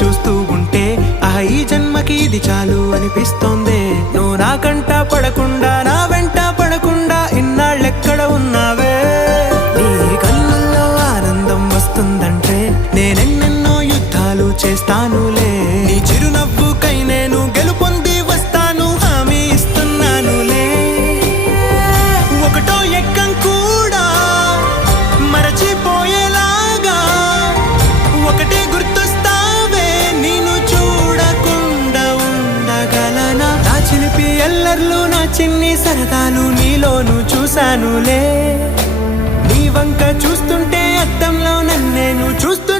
చూస్తూ ఉంటే ఈ జన్మకి ఇది చాలు అనిపిస్తోంది. నువ్వు నా కంట పడకుండా నా వెంట పడకుండా ఇన్నాళ్ళెక్కడ ఉన్నావే? నీ కళ్ళల్లో ఆనందం వస్తుందంటే నేనెన్నెన్నో యుద్ధాలు చేస్తానులే. నీ చిరునవ్వుకై నేను గెలుపొంది వస్తాను, హామీ ఇస్తున్నానులే. ఒకటో ఎక్కం కూడా మరచిపోయేలాగా ఒకటే గుర్తొస్తావే, నేను చూడకుండా ఉండగలనా? నా చిలిపి ఎల్లర్లు నా చిన్ని సరదాలు నీలోను చూశానులే. నీ వంక చూస్తుంటే అద్దంలో నన్నేను చూస్తూ